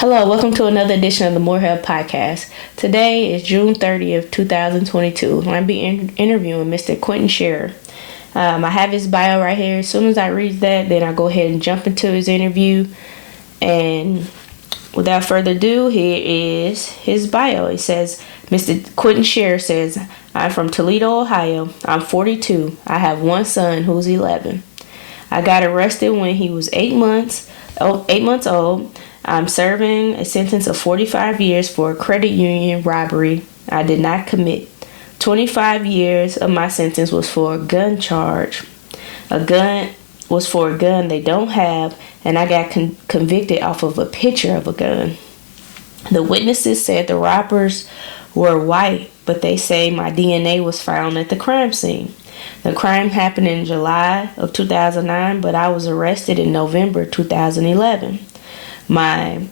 Hello, welcome to another edition of the More Help Podcast. Today is June 30th, 2022, and I'll be interviewing Mr. Quentin Sherer. I have his bio right here. As soon as I read that, then I'll go ahead and jump into his interview. And without further ado, here is his bio. It says, Mr. Quentin Sherer says, I'm from Toledo, Ohio. I'm 42. I have one son who's 11. I got arrested when he was 8 months old. I'm serving a sentence of 45 years for a credit union robbery I did not commit. 25 years of my sentence was for a gun charge. A gun was for a gun they don't have, and I got convicted off of a picture of a gun. The witnesses said the robbers were white, but they say my DNA was found at the crime scene. The crime happened in July of 2009, but I was arrested in November 2011. My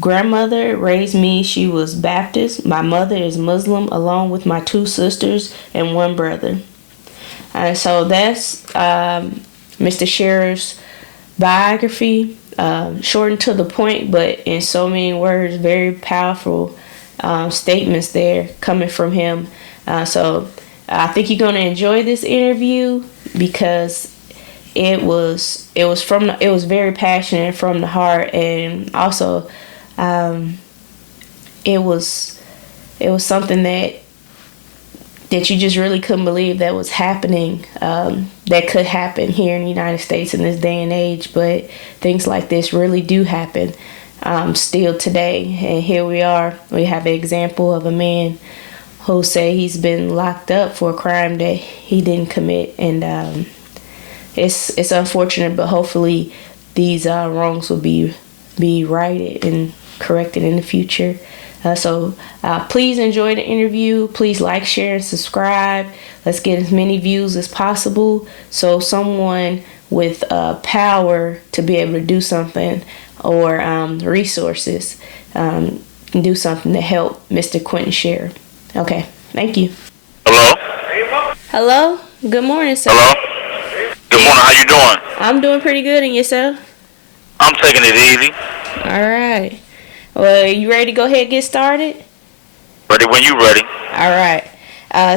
grandmother raised me. She was Baptist. My mother is Muslim, along with my two sisters and one brother. And so that's Mr. Sherer's biography, short and to the point, but in so many words, very powerful statements there coming from him. So I think you're going to enjoy this interview because it was very passionate from the heart, and also it was something that you just really couldn't believe that was happening, that could happen here in the United States in this day and age. But things like this really do happen still today, and here we are. We have an example of a man who say he's been locked up for a crime that he didn't commit, and it's unfortunate, but hopefully these wrongs will be righted and corrected in the future. So please enjoy the interview. Please like, share, and subscribe. Let's get as many views as possible so someone with power to be able to do something, or resources, can do something to help Mr. Quentin Sherer. Okay, thank you. Hello? Hello? Good morning, sir. Hello? Good morning, how you doing? I'm doing pretty good, and yourself? I'm taking it easy. All right. Well, you ready to go ahead and get started? Ready when you ready. All right.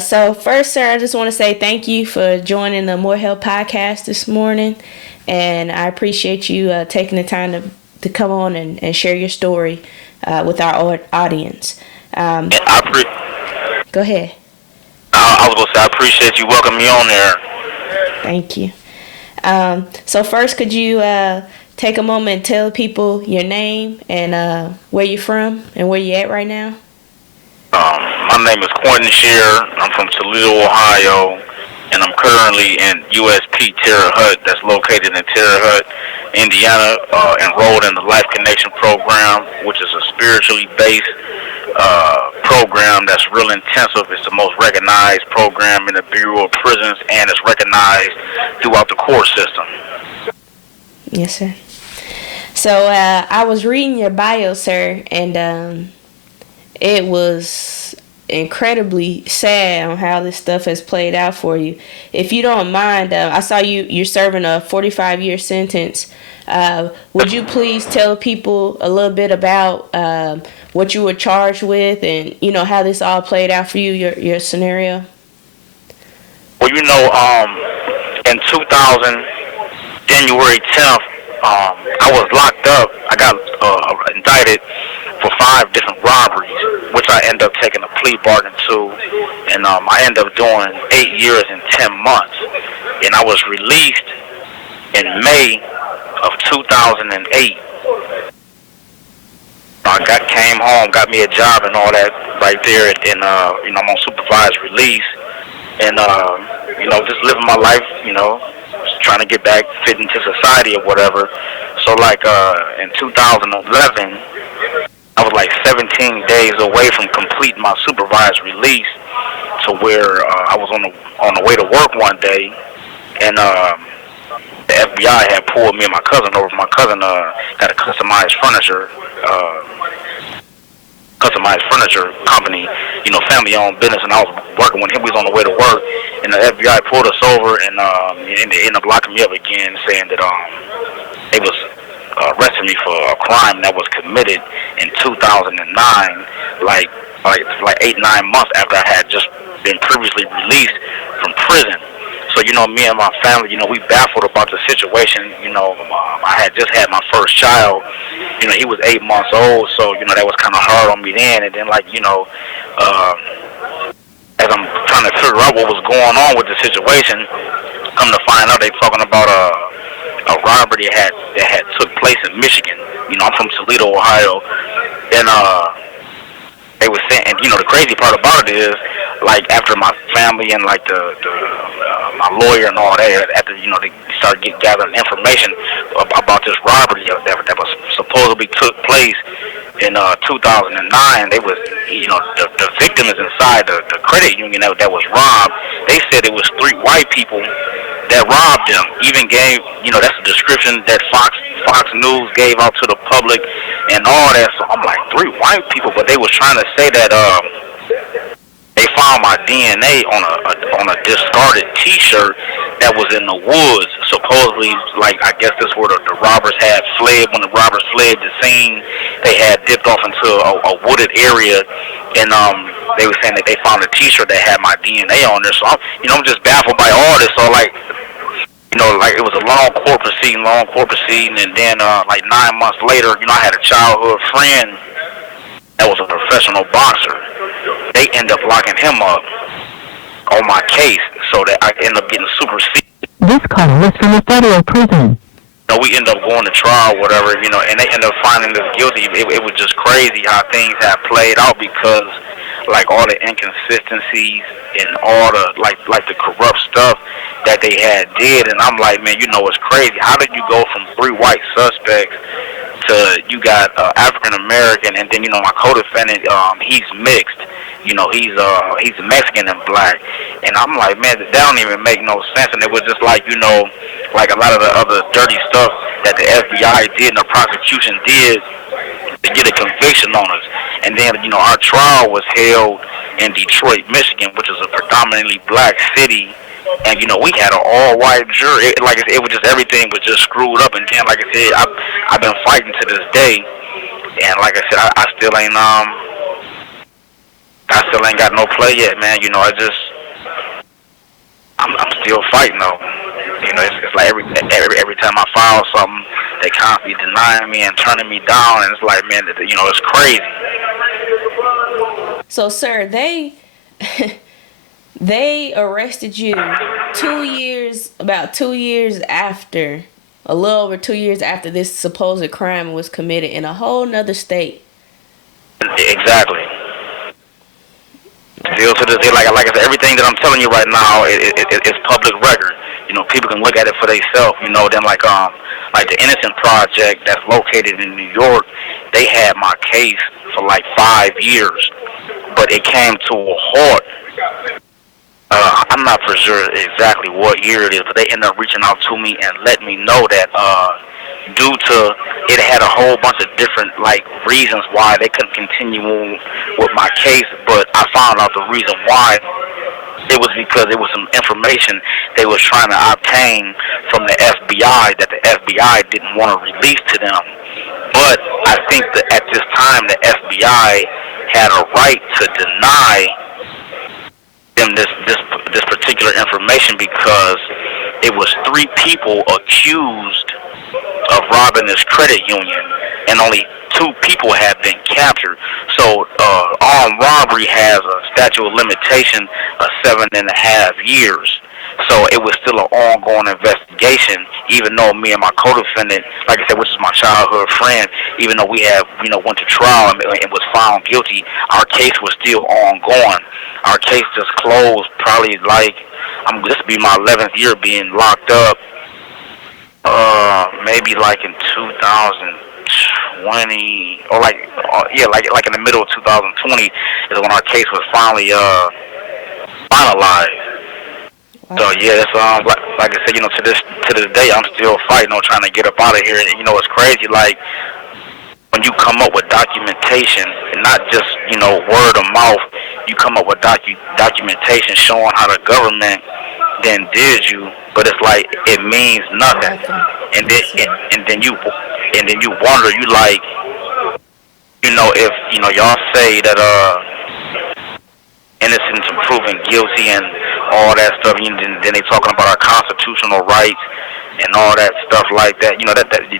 So first, sir, I just want to say thank you for joining the More Help Podcast this morning, and I appreciate you taking the time to come on and share your story with our audience. Go ahead. I was going to say I appreciate you welcoming me on there. Thank you. So first, could you take a moment and tell people your name and where you're from and where you're at right now? My name is Quentin Sherer. I'm from Toledo, Ohio, and I'm currently in USP Terre Haute, that's located in Terre Haute, Indiana, enrolled in the Life Connection program, which is a spiritually based program that's real intensive. It's the most recognized program in the Bureau of Prisons, and it's recognized throughout the court system. Yes, sir. So I was reading your bio, sir, and it was incredibly sad on how this stuff has played out for you. If you don't mind, I saw you're serving a 45-year sentence. Would you please tell people a little bit about what you were charged with, and how this all played out for you, your scenario? Well, in 2000, January 10th, I was locked up. I got indicted for 5 different robberies, which I ended up taking a plea bargain to, and I ended up doing 8 years and 10 months, and I was released in May of 2008. I came home, got me a job and all that right there, and I'm on supervised release, and just living my life, just trying to get back, fit into society or whatever. So in 2011, I was 17 days away from completing my supervised release, to where I was on the way to work one day, and the FBI had pulled me and my cousin over. My cousin got a customized furniture company, family-owned business, and I was working with him. We was on the way to work, and the FBI pulled us over, and they ended up locking me up again, saying that they was arrested me for a crime that was committed in 2009, like 8-9 months after I had just been previously released from prison. So, me and my family, we baffled about the situation. I had just had my first child. He was 8 months old, so, that was kind of hard on me then. And then, as I'm trying to figure out what was going on with the situation, come to find out they talking about a robbery that had took place in Michigan. I'm from Toledo, Ohio, and they were saying, and the crazy part about it is, after my family and my lawyer and all that, after they started gathering information about this robbery that was supposedly took place in 2009, they was the victim is inside the credit union that was robbed. They said it was 3 white people that robbed them. Even gave that's the description that Fox News gave out to the public and all that. So I'm like, 3 white people, but they was trying to say that they found my DNA on a discarded T-shirt that was in the woods. Supposedly, I guess this where the robbers had fled. When the robbers fled the scene, they had dipped off into a wooded area, and they were saying that they found a T-shirt that had my DNA on there. So I'm just baffled by all this. So it was a long court proceeding, and then 9 months later, I had a childhood friend that was a professional boxer. They end up locking him up on my case, so that I end up getting superseded. This call is from a federal prison. We end up going to trial, whatever, and they end up finding us guilty. It was just crazy how things have played out because, all the inconsistencies and all the the corrupt stuff that they had did, and I'm like, man, it's crazy. How did you go from 3 white suspects to you got African American, and then my co-defendant, he's mixed. He's Mexican and black, and I'm like, man, that don't even make no sense. And it was just like a lot of the other dirty stuff that the FBI did and the prosecution did to get a conviction on us. And then our trial was held in Detroit, Michigan, which is a predominantly black city. And we had an all-white jury. It was just everything was just screwed up. And then, like I said, I've been fighting to this day. And like I said, I still ain't got no play yet, man. I'm still fighting though. It's like every time I file something, they constantly denying me and turning me down, and it's like, man, it's crazy. So, sir, they arrested you about 2 years after, a little over 2 years after this supposed crime was committed in a whole nother state. Exactly. Still to this day, like I said, everything that I'm telling you right now, it's public record. People can look at it for themselves. Then the Innocent Project that's located in New York, they had my case for 5 years, but it came to a halt. I'm not for sure exactly what year it is, but they ended up reaching out to me and let me know that due to it had a whole bunch of different reasons why they couldn't continue on with my case, but I found out the reason why. It was because it was some information they was trying to obtain from the FBI that the FBI didn't want to release to them. But I think that at this time the FBI had a right to deny them this particular information because it was 3 people accused of robbing this credit union, and only 2 people have been captured. So armed robbery has a statute of limitation of 7.5 years. So it was still an ongoing investigation, even though me and my co-defendant, like I said, which is my childhood friend, even though we have, went to trial and was found guilty, our case was still ongoing. Our case just closed probably this will be my 11th year being locked up. Maybe in 2020, or in the middle of 2020 is when our case was finally finalized. Wow. So yeah, that's like I said, to this day, I'm still fighting on trying to get up out of here. And it's crazy, when you come up with documentation and not just word of mouth, you come up with documentation showing how the government then did you, but it's it means nothing. And then and then you wonder, you like, if y'all say that innocent and proven guilty and all that stuff, then they talking about our constitutional rights and all that stuff like that.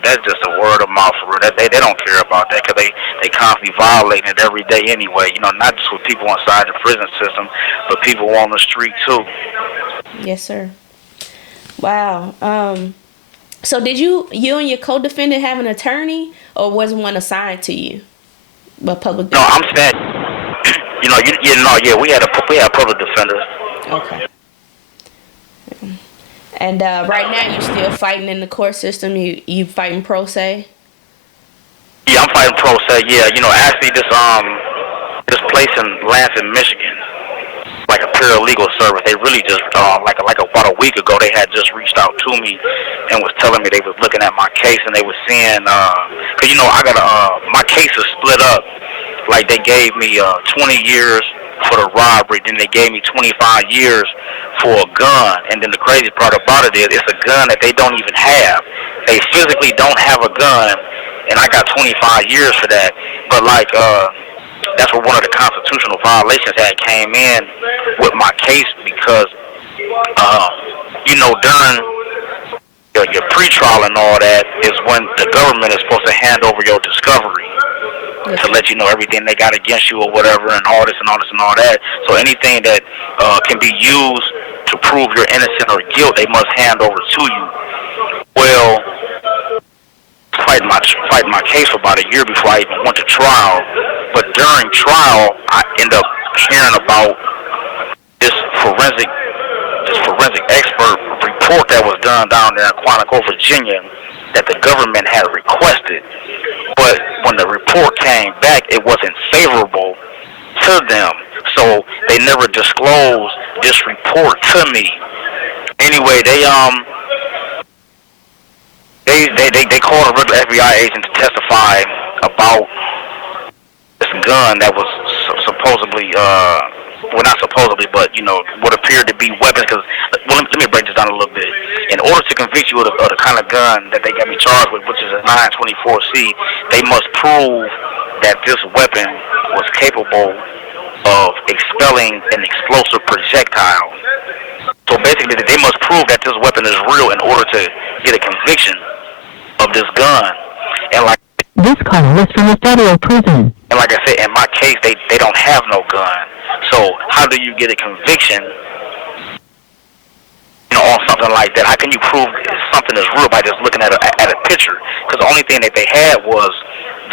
That's just a word of mouth for real. That they don't care about that because they constantly violating it every day anyway. Not just with people inside the prison system, but people on the street too. Yes, sir. Wow. So did you and your co-defendant have an attorney, or was one assigned to you? But public defender? No, I'm saying, we had public defenders. Okay. And right now you still fighting in the court system? You fighting pro se? Yeah, I'm fighting pro se. Yeah, actually this place in Lansing, Michigan, like a paralegal service, they really just like about a week ago they had just reached out to me and was telling me they was looking at my case and they was seeing cause I got my case is split up. Like they gave me 20 years for the robbery, then they gave me 25 years for a gun, and then the crazy part about it is it's a gun that they don't even have. They physically don't have a gun, and I got 25 years for that. But like that's where one of the constitutional violations had came in with my case because during your pretrial and all that is when the government is supposed to hand over your discovery to let you know everything they got against you or whatever and all this and all this and all that. So anything that can be used to prove you're innocent or guilt, they must hand over to you. Well, fighting my case for about a year before I even went to trial. But during trial, I ended up hearing about this forensic expert report that was done down there in Quantico, Virginia, that the government had requested. But when the report came back, it wasn't favorable to them. So they never disclosed this report to me. Anyway, they called a regular FBI agent to testify about this gun that was supposedly, not supposedly, but what appeared to be weapons. Because let me break this down a little bit. In order to convict you of the kind of gun that they got me charged with, which is a 924C, they must prove that this weapon was capable of expelling an explosive projectile. So basically, they must prove that this weapon is real in order to get a conviction of this gun. And like this call is from a federal prison. And like I said, in my case, they don't have no gun. So how do you get a conviction, on something like that? How can you prove something is real by just looking at a picture? Because the only thing that they had was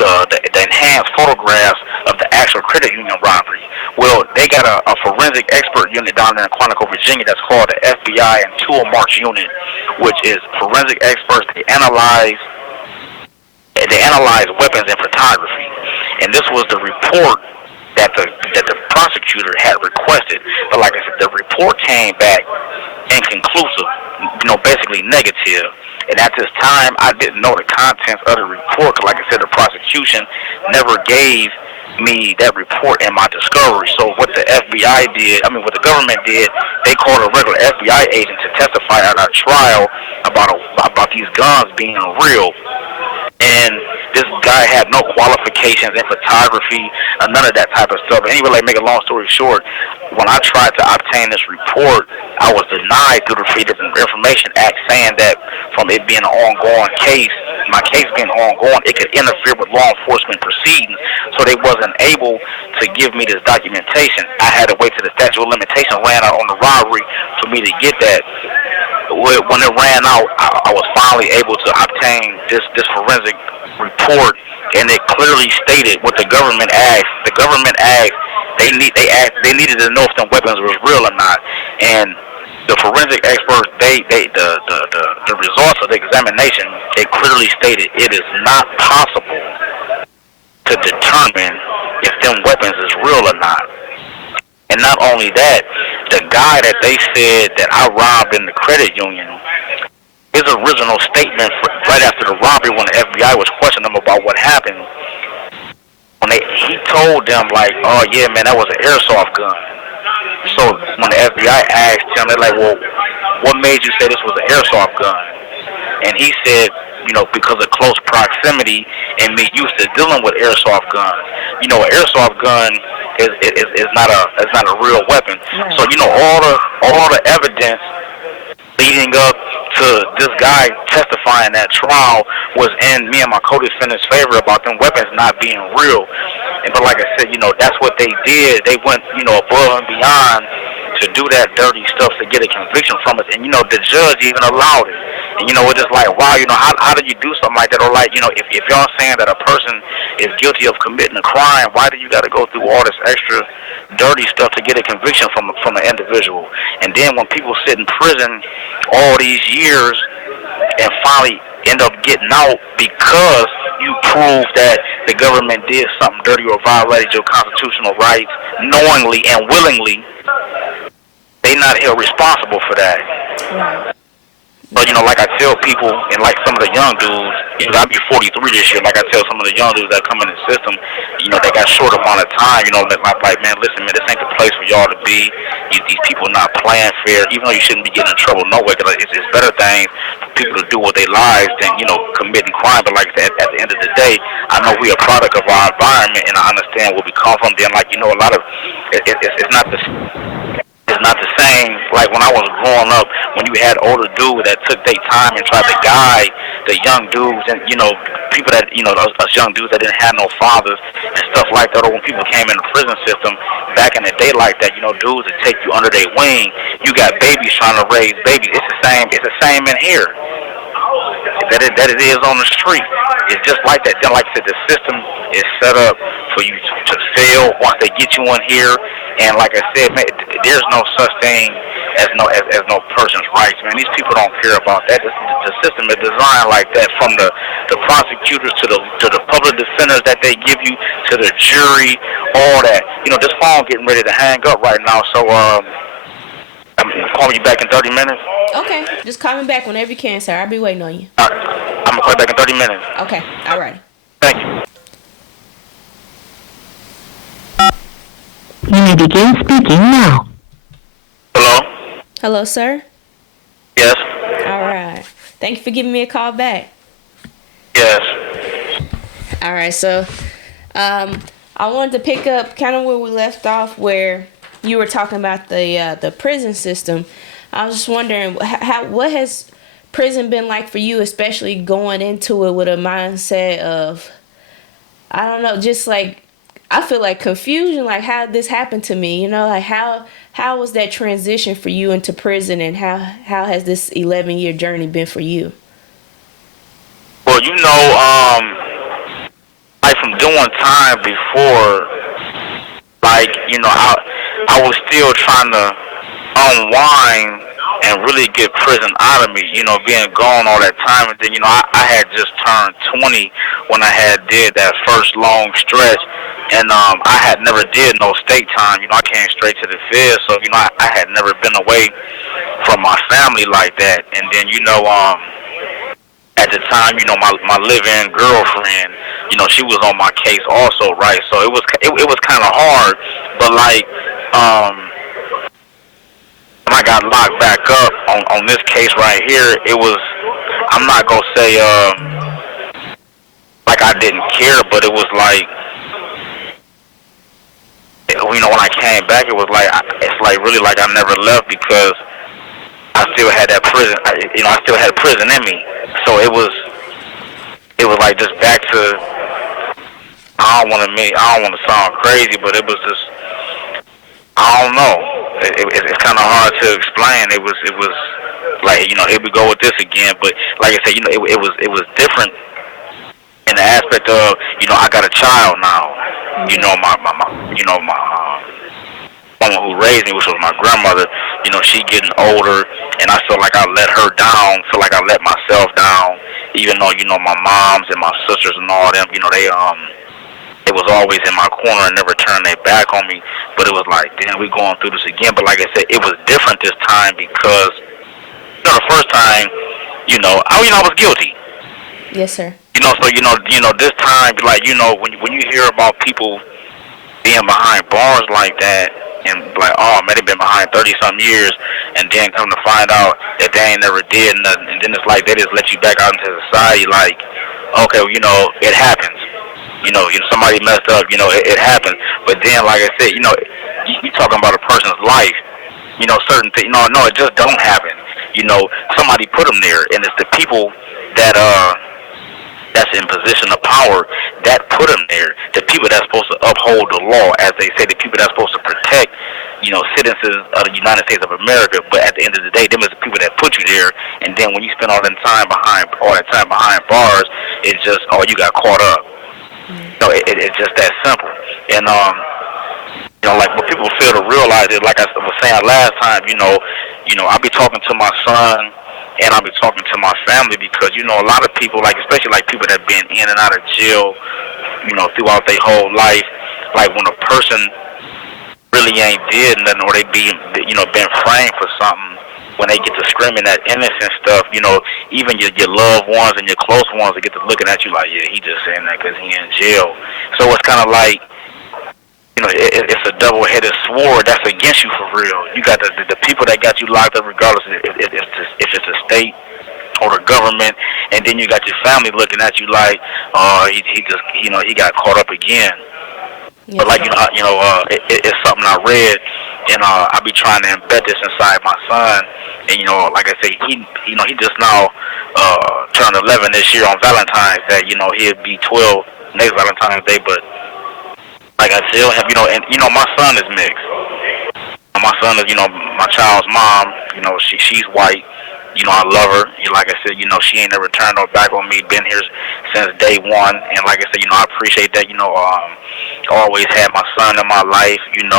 the enhanced photographs of the actual credit union robbery. Well, they got a forensic expert unit down there in Quantico, Virginia, that's called the FBI and Tool Marks Unit, which is forensic experts. They analyze weapons and photography, and this was the report that the prosecutor had requested. But like I said, the report came back inconclusive, basically negative. And at this time, I didn't know the contents of the report. Cause like I said, the prosecution never gave me that report in my discovery. So what the what the government did, they called a regular FBI agent to testify at our trial about these guns being real. And this guy had no qualifications in photography, none of that type of stuff. Anyway, make a long story short, when I tried to obtain this report, I was denied through the Freedom of Information Act, saying that from it being an ongoing case, my case being ongoing, it could interfere with law enforcement proceedings. So they wasn't able to give me this documentation. I had to wait till the statute of limitations ran out on the robbery for me to get that. When it ran out, I was finally able to obtain this forensic report, and it clearly stated what the government asked. The government asked, they needed to know if the weapons was real or not. And the forensic experts, the results of the examination, they clearly stated it is not possible to determine if them weapons is real or not. And not only that, the guy that they said that I robbed in the credit union, his original statement right after the robbery, when the FBI was questioning him about what happened, he told them like, "Oh yeah, man, that was an airsoft gun." So when the FBI asked him, they're like, "Well, what made you say this was an airsoft gun?" And he said, because of close proximity and me used to dealing with airsoft guns. An airsoft gun is not a real weapon. Right. So all the evidence leading up to this guy testifying at trial was in me and my co-defendant's favor about them weapons not being real. But like I said, that's what they did. They went, above and beyond to do that dirty stuff to get a conviction from us. And, the judge even allowed it. And, it's just like, wow, how do you do something like that? Or like, if y'all saying that a person is guilty of committing a crime, why do you got to go through all this extra dirty stuff to get a conviction from an individual? And then when people sit in prison all these years and finally end up getting out because you prove that the government did something dirty or violated your constitutional rights knowingly and willingly, they not held responsible for that. Right. But, like I tell people, and like some of the young dudes, I'll be 43 this year, like I tell some of the young dudes that come in the system, they got short amount of time, like, man, listen, man, this ain't the place for y'all to be. These people not playing fair, even though you shouldn't be getting in trouble nowhere, because it's better things for people to do with their lives than, committing crime. But like at the end of the day, I know we're a product of our environment, and I understand where we come from. Then, like, a lot of, it's not the... It's not the same like when I was growing up, when you had older dudes that took their time and tried to guide the young dudes and, people that, us young dudes that didn't have no fathers and stuff like that. Or when people came in the prison system back in the day like that, dudes that take you under their wing. You got babies trying to raise babies. It's the same in here. That it is on the street. It's just like that. Then, like I said, the system is set up for you to fail once they get you in here. And like I said, man, there's no such thing as no person's rights, man. These people don't care about that. The system is designed like that, from the prosecutors to the public defenders that they give you, to the jury, all that. This phone getting ready to hang up right now, so I'm calling you back in 30 minutes. Okay, just call me back whenever you can, sir. I'll be waiting on you. All right. I'm gonna call you back in 30 minutes. Okay, all right. Thank you. You may begin speaking now. Hello? Hello, sir. Yes. All right. Thank you for giving me a call back. Yes. All right, so I wanted to pick up kind of where we left off, where you were talking about the prison system. I was just wondering, what has prison been like for you, especially going into it with a mindset of, I don't know, just like, I feel like confusion, like how did this happen to me? Like how was that transition for you into prison, and how has this 11-year journey been for you? Well, like from doing time before, like, I was still trying to unwind and really get prison out of me, being gone all that time. And then, I had just turned 20 when I had did that first long stretch. And I had never did no state time. I came straight to the feds. So, I had never been away from my family like that. And then, at the time, my live-in girlfriend, she was on my case also, right? So it was kind of hard. But, like, when I got locked back up on this case right here, it was, I'm not going to say, like I didn't care, but it was like, when I came back, it was like, it's like really like I never left, because I still had that prison, I still had prison in me. So it was like just back to, I don't want to sound crazy, but it was just, I don't know. It's kind of hard to explain. It was like, here we go with this again. But like I said, it was different in the aspect of, I got a child now. My woman who raised me, which was my grandmother, she getting older, and I feel like I let her down, feel like I let myself down, even though, my moms and my sisters and all them, they was always in my corner and never turned their back on me. But it was like, damn, we going through this again. But like I said, it was different this time because, the first time, I was guilty. Yes, sir. So, this time, like, when you hear about people being behind bars like that, and like, oh man, they been behind 30-something years, and then come to find out that they ain't never did nothing, and then it's like they just let you back out into society. Like, okay, well, it happens. Somebody messed up. It happens. But then, like I said, you talking about a person's life. Certain things. No, it just don't happen. Somebody put them there, and it's the people that that's in position of power that put them there. The people that's supposed to uphold the law, as they say, the people that's supposed to protect, citizens of the United States of America. But at the end of the day, them is the people that put you there. And then when you spend all that time behind bars, it's just, you got caught up. It's just that simple. And like what people fail to realize is, like I was saying last time, I be talking to my son. And I'll be talking to my family because, a lot of people, like, especially like people that have been in and out of jail, throughout their whole life, like when a person really ain't did nothing or they been framed for something, when they get to screaming that innocent stuff, even your loved ones and your close ones, they get to looking at you like, yeah, he just saying that because he in jail. So it's kind of like, it's a double-headed sword that's against you for real. You got the people that got you locked up, regardless if it's the state or the government, and then you got your family looking at you like, he just he got caught up again. Yeah. But like it's something I read, and I be trying to embed this inside my son. And like I say, he just now turned 11 this year on Valentine's Day. He'll be 12 next Valentine's Day, but. Like I tell him, and my son is mixed. My son is, my child's mom. She's white. I love her. Like I said, she ain't never turned her back on me. Been here since day one, and like I said, I appreciate that. Always had my son in my life. And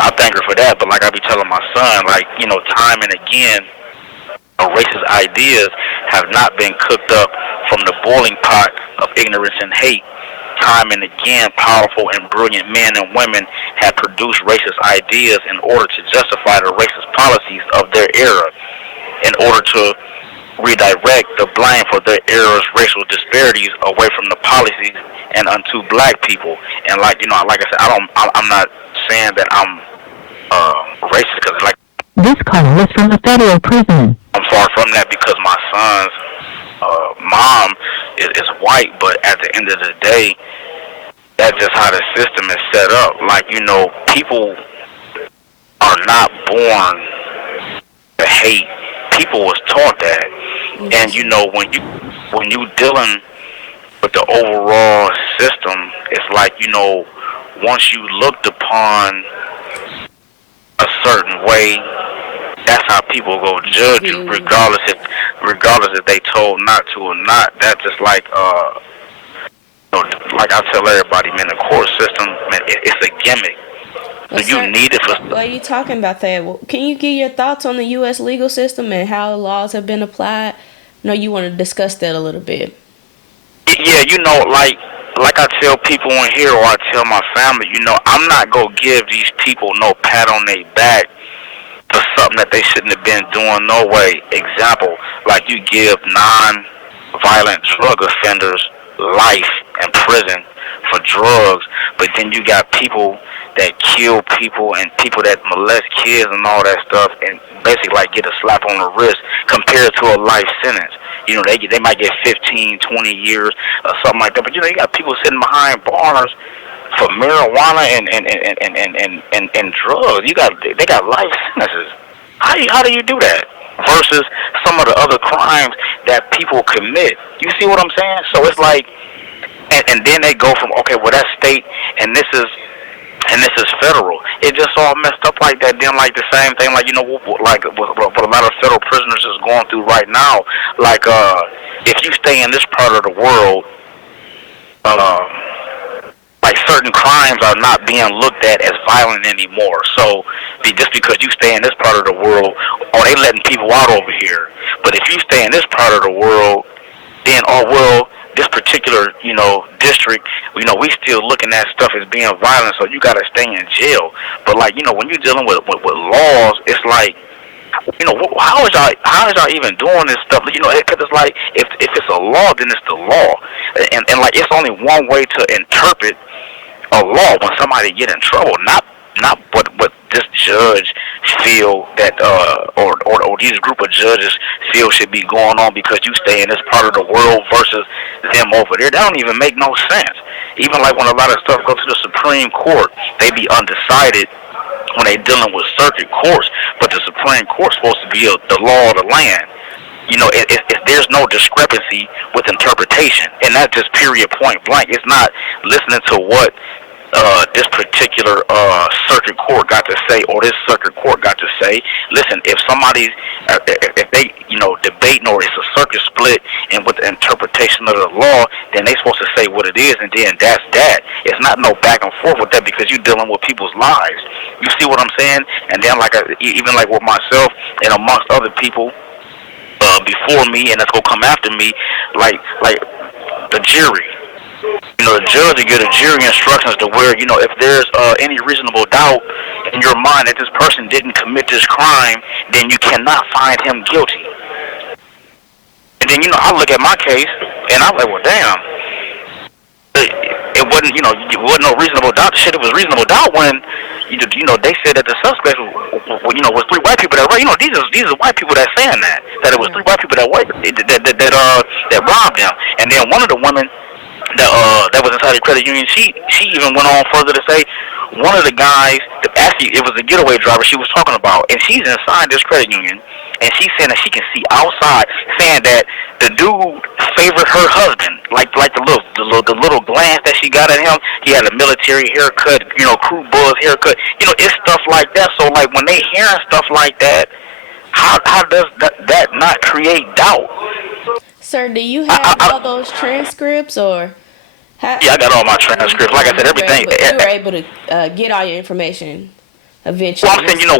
I thank her for that. But like I be telling my son, like time and again, racist ideas have not been cooked up from the boiling pot of ignorance and hate. Time and again, powerful and brilliant men and women have produced racist ideas in order to justify the racist policies of their era, in order to redirect the blame for their era's racial disparities away from the policies and unto black people. And like I said, I'm not saying that I'm racist because like this call is from a federal prison. I'm far from that because my son's mom is white, but at the end of the day, that's just how the system is set up. Like, people are not born to hate. People was taught that. And when you dealing with the overall system, it's like, once you looked upon a certain way, that's how people go judge you, regardless if they told not to or not. That's just like like I tell everybody, man, the court system, man, it's a gimmick. So you need it for. While you talking about that, can you give your thoughts on the U.S. legal system and how laws have been applied? I know you want to discuss that a little bit. Yeah, like I tell people in here, or I tell my family, I'm not gonna give these people no pat on their back for something that they shouldn't have been doing no way. Example, like you give non-violent drug offenders life in prison for drugs, but then you got people that kill people and people that molest kids and all that stuff and basically like get a slap on the wrist compared to a life sentence. They might get 15, 20 years or something like that, but you got people sitting behind bars for marijuana and drugs. They got life sentences. How do you do that? Versus some of the other crimes that people commit. You see what I'm saying? So it's like, and then they go from, okay, well that's state, and this is federal. It just all messed up like that. Then like the same thing, like like what a lot of federal prisoners is going through right now. Like if you stay in this part of the world, like certain crimes are not being looked at as violent anymore. So just because you stay in this part of the world, they letting people out over here. But if you stay in this part of the world, then this particular district, we still looking at stuff as being violent. So you got to stay in jail. But like when you're dealing with laws, it's like how is y'all even doing this stuff? Because it's like if it's a law, then it's the law, and like it's only one way to interpret a law when somebody get in trouble, not what this judge feel that or these group of judges feel should be going on because you stay in this part of the world versus them over there. That don't even make no sense. Even like when a lot of stuff goes to the Supreme Court, they be undecided when they dealing with circuit courts, but the Supreme Court's supposed to be the law of the land. You know, there's no discrepancy with interpretation, and that's just period, point blank. It's not listening to what this particular circuit court got to say or this circuit court got to say. Listen, if somebody's, if they, you know, debating or it's a circuit split and with the interpretation of the law, then they supposed to say what it is, and then that's that. It's not no back and forth with that because you're dealing with people's lives. You see what I'm saying? And then even like with myself and amongst other people before me and that's gonna come after me, like the jury. You know, the judge will get a jury instructions to where, you know, if there's any reasonable doubt in your mind that this person didn't commit this crime, then you cannot find him guilty. And then, you know, I look at my case and I'm like, well, damn, it wasn't, you know, it wasn't no reasonable doubt. Shit, it was reasonable doubt when, you know, they said that the suspect, you know, was three white people that, you know, these are white people that saying that it was three white people that robbed them. And then one of the women that was inside the credit union, she even went on further to say one of the guys, actually it was the getaway driver she was talking about, and she's inside this credit union, and she's saying that she can see outside, saying that the dude favored her husband, like the little glance that she got at him. He had a military haircut, you know, crew buzz haircut, you know, it's stuff like that. So like when they hearing stuff like that, how does that not create doubt? Sir, do you have all those transcripts or? Yeah, I got all my transcripts. Like I said, everything. You were able to get all your information eventually. Well, I'm saying, you know,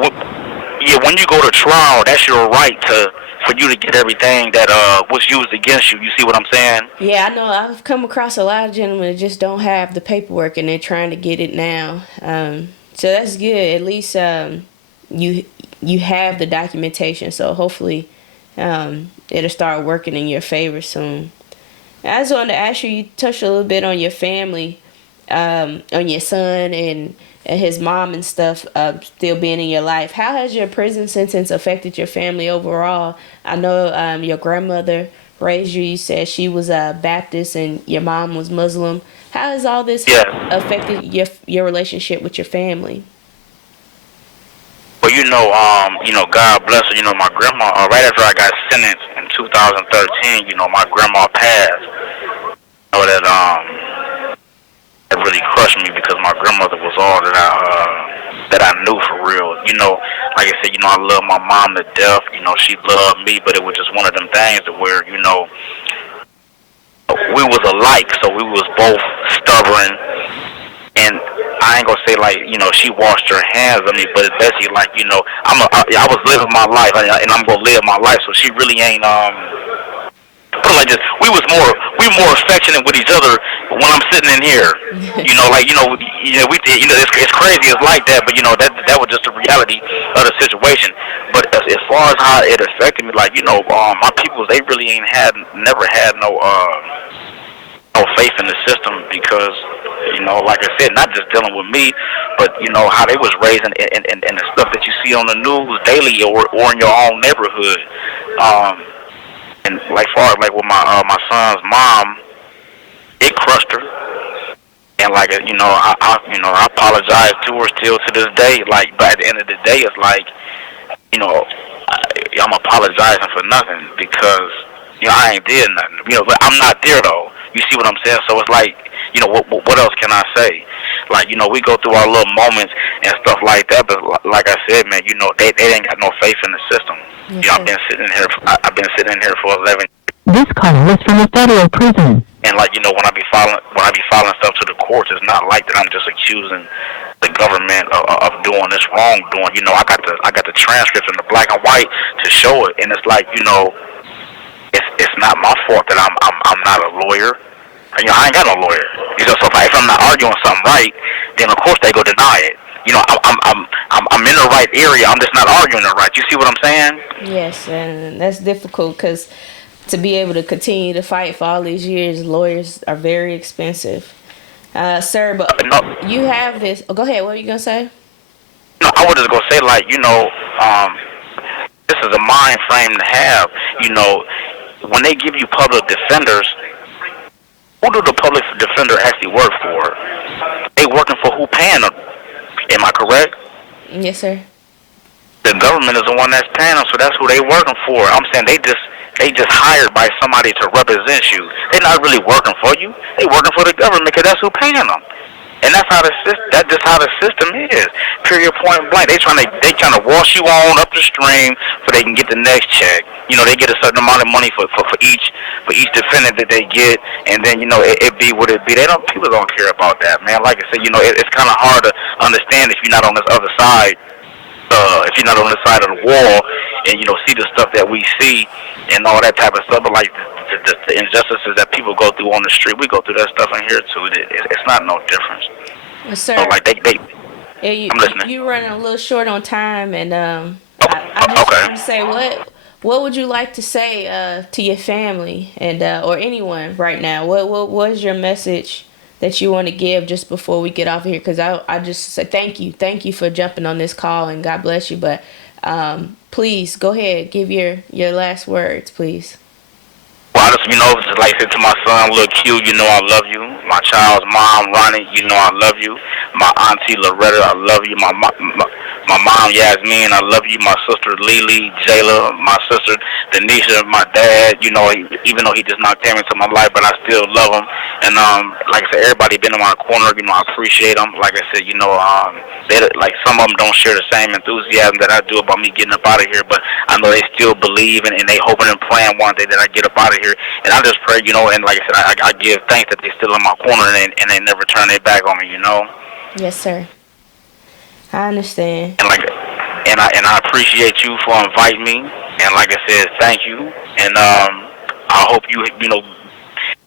when you go to trial, that's your right for you to get everything that was used against you. You see what I'm saying? Yeah, I know. I've come across a lot of gentlemen that just don't have the paperwork and they're trying to get it now. So that's good. At least you have the documentation. So hopefully it'll start working in your favor soon. I just wanted to ask you, you touched a little bit on your family, on your son and his mom and stuff still being in your life. How has your prison sentence affected your family overall? I know your grandmother raised you. You said she was Baptist and your mom was Muslim. How has all this affected your relationship with your family? Well, you know, God bless her. You know, my grandma, right after I got sentenced in 2013, you know, my grandma passed. You know, that really crushed me because my grandmother was all that I knew for real. You know, like I said, you know, I love my mom to death. You know, she loved me, but it was just one of them things to where, you know, we was alike, so we was both stubborn. And I ain't gonna say like, you know, she washed her hands on me, but it's basically like, you know, I was living my life and I'm gonna live my life. So she really ain't put it like this. We were more affectionate with each other when I'm sitting in here. You know, like it's crazy. It's like that, but you know that was just the reality of the situation. But as far as how it affected me, like, you know, my peoples, they really never had no faith in the system because, you know, like I said, not just dealing with me, but, you know, how they was raised and the stuff that you see on the news daily or in your own neighborhood. And like far as like with my son's mom, it crushed her. And like, you know, I apologize to her still to this day. Like, but at the end of the day, it's like, you know, I'm apologizing for nothing because, you know, I ain't did nothing. You know, but I'm not there though. You see what I'm saying? So it's like, you know, what else can I say? Like, you know, we go through our little moments and stuff like that, but like I said, man, you know, they ain't got no faith in the system. Yes, you know, I've been sitting in here for 11 years. This call is from a federal prison. And like, you know, when I be filing stuff to the courts, it's not like that I'm just accusing the government of doing this wrongdoing. You know, I got the transcripts in the black and white to show it, and it's like, you know, it's not my fault that I'm not a lawyer. You know, I ain't got no lawyer. You know, so if I'm not arguing something right, then of course they go deny it. You know, I'm in the right area. I'm just not arguing it right. You see what I'm saying? Yes, and that's difficult because to be able to continue to fight for all these years, lawyers are very expensive. Sir, but No, you have this. Oh, go ahead. What were you gonna say? no, I was just gonna say, like, this is a mind frame to have. You know, when they give you public defenders, who do the public defender actually work for? They working for who paying them? Am I correct? Yes, sir. The government is the one that's paying them, so that's who they working for. I'm saying they just hired by somebody to represent you. They're not really working for you. They working for the government because that's who paying them. And that's how that's just how the system is. Period, point blank. They trying to wash you on up the stream so they can get the next check. You know, they get a certain amount of money for each defendant that they get, and then it be what it be. People don't care about that, man. Like I said, it's kind of hard to understand if you're not on this other side. If you're not on the side of the wall and see the stuff that we see and all that type of stuff, but like the injustices that people go through on the street, we go through that stuff in here too. It's not no difference. Well, sir, so like yeah, I'm listening. You running a little short on time, and I just Okay. want to say what would you like to say to your family and or anyone right now? What is your message that you want to give just before we get off of here? Because I just say thank you for jumping on this call, and God bless you. But please go ahead, give your last words, please. Well, I just, just like I said to my son, little Q, I love you. My child's mom, Ronnie, I love you. My auntie, Loretta, I love you. My mom, Yasmin, I love you. My sister, Lily, Jayla, my sister, Denisha, my dad, even though he just not came into my life, but I still love him. And, like I said, everybody been in my corner, I appreciate them. Like I said, they, like, some of them don't share the same enthusiasm that I do about me getting up out of here, but I know they still believe and they hoping and praying one day that I get up out of here. And I just pray, and like I said, I give thanks that they still in my corner and they never turn their back on me, Yes, sir. I understand. And I appreciate you for inviting me. And like I said, thank you. And I hope you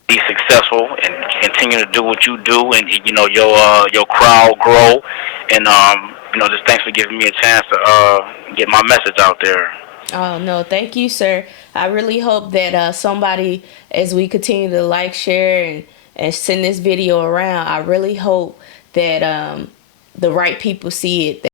be successful and continue to do what you do, and your crowd grow. And just thanks for giving me a chance to get my message out there. Oh, no, thank you, sir. I really hope that somebody, as we continue to like, share, and send this video around, I really hope that the right people see it,